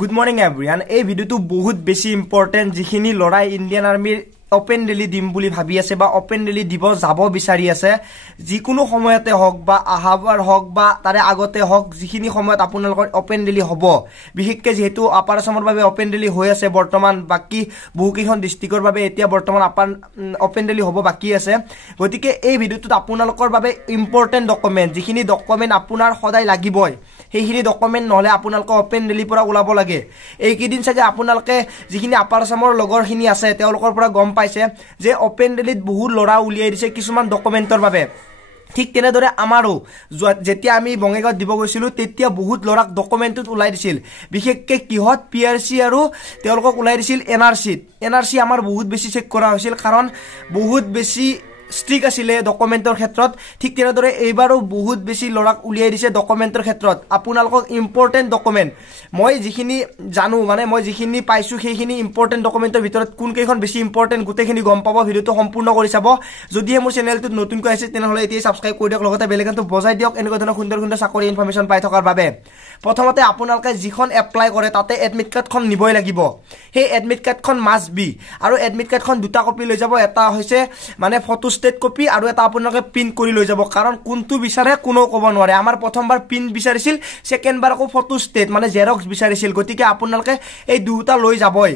Good morning everyone. এই ভিডিওটো বহুত বেছি ইম্পৰ্টেন্ট যিখিনি লৰাই ইন্ডিয়ান আৰ্মিৰ ওপেন ৰেলি দিম বুলি ভাবি আছে বা ওপেন ৰেলি দিব যাব বিচাৰি আছে যিকোনো সময়তে হওক বা আহাবাৰ হওক বা তাৰে আগতে হওক যিখিনি সময়ত আপোনালোকৰ ওপেন ৰেলি হ'ব বিশেষকৈ যেহেতু আপাৰ আসামৰ বাবে ওপেন ৰেলি হৈ আছে বৰ্তমান বাকি বহুকেইখন ডিস্ট্ৰিক্টৰ বাবে এতিয়া বৰ্তমান ওপেন ৰেলি হ'ব বাকি আছে গতিকে এই ভিডিওটোত আপোনালোকৰ বাবে ইম্পৰ্টেন্ট ডকুমেন্ট যিখিনি ডকুমেন্ট আপোনাৰ সদায় লাগিবই সেইখিনি ডকুমেন্ট নহলে আপোনালোকৰ ওপেন ৰেলি পৰা ওলাব লাগে এই কেদিন চাগে আপোনালোকে যিখিনি আপাৰ আসামৰ লগৰখিনি আছে তেওঁলোকৰ পৰা গম পাইছে যে ওপেন ৰেলিত বহুত লৰা উলিয়াই দিছে কিছুমান ডকুমেন্টৰ বাবে ঠিক তেনেদৰে আমাৰো যেতিয়া আমি বঙাইগাঁৱত দিব গৈছিলো তেতিয়া বহুত লৰাক ডকুমেন্টত উলাই দিছিল বিশেষকৈ কিহত পিআৰসি আৰু তেওঁলোকক উলাই দিছিল এনআৰসি আমাৰ বহুত বেছি চেক কৰা হৈছিল কাৰণ বহুত বেছি ষ্ট্ৰিক আছিলে ডকুমেন্টৰ ক্ষেত্ৰত ঠিক তেনেদৰে এইবাৰো বহুত বেছি লৰাক উলিয়াই দিছে ডকুমেন্টৰ ক্ষেত্ৰত আপোনালোকক ইম্পৰ্টেন্ট ডকুমেন্ট মই যিখিনি জানো মানে মই যিখিনি পাইছো সেইখিনি ইম্পৰ্টেন্ট ডকুমেন্টৰ ভিতৰত কোন কেইখন বেছি ইম্পৰ্টেন্ট গুটেখিনি গম পাব ভিডিওটো সম্পূৰ্ণ কৰি চাব যদিহে মোৰ চেনেলটোত নতুনকৈ আছে তেনেহলে এতিয়া সাবস্ক্ৰাইব কৰি দিয়ক লগতে বেল আইকনটো বজাই দিয়ক এনেকুৱা ধৰণৰ সুন্দৰ সুন্দৰ চাকৰি ইনফৰমেশন পাই থকাৰ বাবে প্ৰথমতে আপোনালোকে যিখন এপ্লাই কৰে তাতে এডমিট কাৰ্ডখন নিবই লাগিব সেই এডমিট কাৰ্ডখন মাস্ট বি আৰু এডমিট কাৰ্ডখন দুটা কপি লৈ যাব এটা হৈছে মানে ফটো স্টেট কপি আৰু এটা আপোনালোকে প্ৰিন্ট কৰি লৈ যাব কাৰণ কোনটো বিচাৰে কোনো ক'ব নোৱাৰে আমাৰ প্ৰথমবাৰ প্ৰিন্ট বিচাৰিছিল সেকেন্ড বাৰ আকৌ ফটো স্টেট মানে জেৰক্স বিচাৰিছিল গতিকে আপোনালোকে এই দুটা লৈ যাবই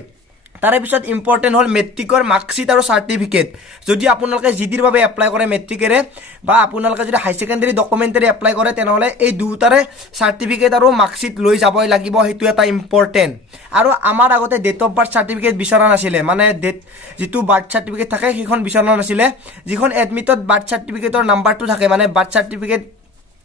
তাৰে পিছত ইম্পৰ্টেন্ট হল মেট্ৰিকৰ মাৰ্কশিট আৰু সাৰ্টিফিকেট যদি আপোনালোকে জিডিৰ বাবে এপ্লাই কৰে মেট্ৰিকেৰে বা আপোনালোকে যদি হাই সেকেন্ডাৰী ডকুমেন্টাৰী এপ্লাই কৰে তেনেহলে এই দুটাৰে সাৰ্টিফিকেট আৰু মাৰ্কশিট লৈ যাবই লাগিব হেতু এটা ইম্পৰ্টেন্ট আৰু আমাৰ আগতে ডেট অফ বাৰ্থ সাৰ্টিফিকেট বিচৰা নাছিলে মানে ডেট যেটো বাৰ্থ সাৰ্টিফিকেট থাকে সেইখন বিচৰা নাছিলে যিখন এডমিটত বাৰ্থ সাৰ্টিফিকেটৰ নাম্বাৰটো থাকে মানে বাৰ্থ সাৰ্টিফিকেট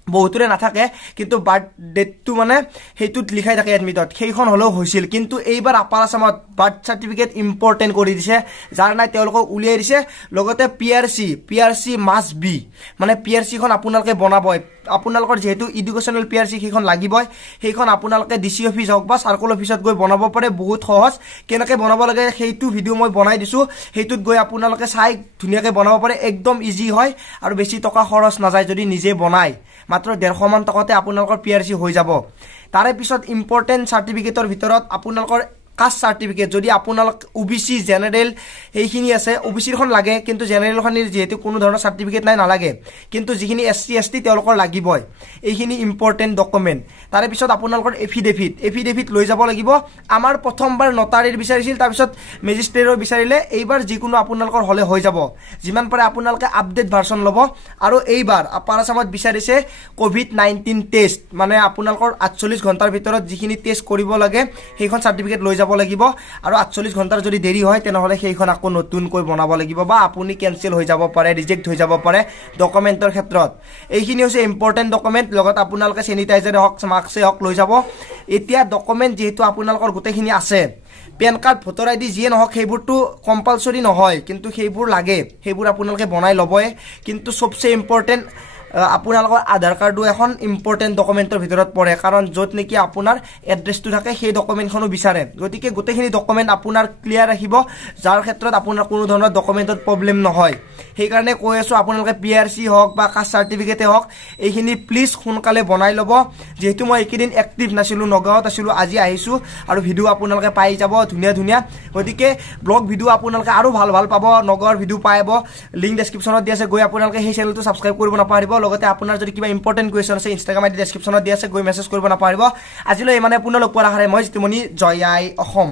বহুতৰে নাথাকে কিন্তু বাৰ্থ ডেটটো মানে হেতুত লিখাই থাকে এডমিটত সেইখন হলো হৈছিল কিন্তু এইবাৰ আপাৰ আসামত বাৰ্থ সাৰ্টিফিকেট ইম্পৰ্টেন্ট কৰি দিছে যাৰ নাই তেওঁলোকক উলিয়াই দিছে লগতে পিআৰসি মাস্ট বি মানে পিআৰসি খন আপোনালোকে বনাবই আপোনালোকৰ যেহেতু এডুকেশনাল পিআৰসি সেইখন লাগিবই সেইখন আপোনালোকে ডিসি অফিস হওক বা সাৰ্কল অফিসত গৈ বনাব পাৰে বহুত সহজ কেনেকৈ বনাব লাগে সেইটো ভিডিও মই বনাই দিছো হেতুত গৈ আপোনালোকে চাই ধুনিয়াকৈ বনাব পাৰে একদম ইজি হয় আৰু বেছি টকা খৰচ নাযায় যদি নিজে বনায় মাত্ৰ 150 মান টকাতে আপোনালোকৰ পিআৰসি হৈ যাব তাৰে পিছত ইম্পৰ্টেন্ট সাৰ্টিফিকেটৰ ভিতৰত আপোনালোকৰ কাষ্ট সাৰ্টিফিকেট যদি আপোনালোক ওবিসি জেনাৰেল এইখিনি আছে ওবিসিৰ খন লাগে কিন্তু জেনাৰেল খনিৰ যেহেতু কোনো ধৰণৰ সাৰ্টিফিকেট নাই নালাগে কিন্তু যিখিনি এসসি এসটি তেওঁলোকৰ লাগিবই এইখিনি ইম্পৰ্টেন্ট ডকুমেন্ট তাৰে পিছত আপোনালোকৰ এফিডেভিট লৈ যাব লাগিব আমাৰ প্ৰথমবাৰ নটাৰীৰ বিচাৰিছিল তাৰ পিছত মেজিষ্ট্ৰেটৰ বিচাৰিলে এইবাৰ যিকোনো আপোনালোকৰ হলে হৈ যাব যিমান পাৰে আপোনালোকে আপডেট ভাৰ্সন ল'ব আৰু এইবাৰ আপাৰ আসামত বিচাৰিছে কোভিড-19 টেষ্ট মানে আপোনালোকৰ 48 ঘণ্টাৰ ভিতৰত যিখিনি টেষ্ট কৰিব লাগে সেইখন সাৰ্টিফিকেট লৈ যাব লাগিব আৰু 48 ঘণ্টাৰ যদি দেৰি হয় তেনেহলে সেইখন আকৌ নতুনকৈ বনাব লাগিব বা আপুনি কেনসেল হৈ যাব পাৰে ৰিজেক্ট হৈ যাব পাৰে ডকুমেন্টৰ ক্ষেত্ৰত এইখিনি হৈছে ইম্পৰ্টেন্ট ডকুমেন্ট লগত আপোনালোকে স্যানিটাইজাৰ হওক মাস্ক হওক লৈ যাব এতিয়া ডকুমেন্ট যেহেতু আপোনালোকৰ গুটেখিনি আছে পেন কাৰ্ড ভোটাৰ আইডি যিয়ে নহওক সেইবোৰটো কম্পালসৰি নহয় কিন্তু সেইবোৰ লাগে সেইবোৰ আপোনালোকে বনাই লবই কিন্তু সবচে ইম্পৰ্টেন্ট আপোনালোকৰ আধাৰ কাৰ্ডটো এখন ইম্পৰ্টেন্ট ডকুমেন্টৰ ভিতৰত পৰে কাৰণ যত নেকি আপোনাৰ এড্ৰেছটো থাকে সেই ডকুমেন্টখনো বিচাৰে গতিকে গুটেখিনি ডকুমেন্ট আপোনাৰ ক্লিয়াৰ ৰাখিব যাৰ ক্ষেত্ৰত আপোনাৰ কোনো ধৰণৰ ডকুমেন্টত প্ৰবলেম নহয় সেই কাৰণে কৈ আছো আপোনালোকে পিআৰসি হওক বা কাষ্ট সাৰ্টিফিকেটে হওক এইখিনি প্লিজ সোনকালে বনাই লব যেহেতু মই একেদিন এক্টিভ নাছিলো নগাঁৱত আছিলো আজি আহিছো আৰু ভিডিও আপোনালোকে পাই যাব ধুনিয়া গতিকে ব্লগ ভিডিও আপোনালোকে আৰু ভাল পাব নগাঁৱৰ ভিডিও পাইব লিংক ডেসক্ৰিপচনত দি আছে গৈ আপোনালোকে সেই চেনেলটো সাবস্ক্ৰাইব কৰিব নাপাহৰিব লগতে আপোনাৰ যদি কিবা ইম্পৰ্টেন্ট কোৱেশ্চন আছে ইনষ্টাগ্ৰাম আইডি ডেসক্ৰিপচনত দি আছে গৈ মেছেজ কৰিব নাপাহৰিব আজিলৈ মানে পুনৰ লগ পোৱাৰ আশাৰে মই জিতুমণি জয় আই অসম।